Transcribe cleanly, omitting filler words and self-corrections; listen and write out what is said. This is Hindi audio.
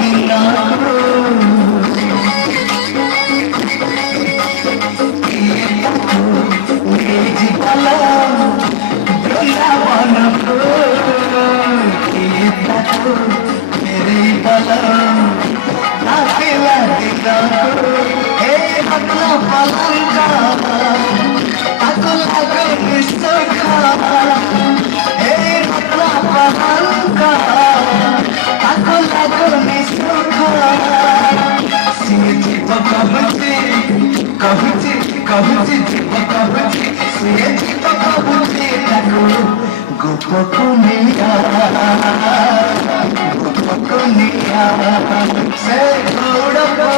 दिला मेरे बलम अकेला दिला हे अगला पलंगा अगला सखा हे अगला पलंगा अगला सखा सिए जीव कहते कहते कहते जीव कहते सिए जीव कहते ताको गोपकुनिया गोपकुनिया से थोड़ा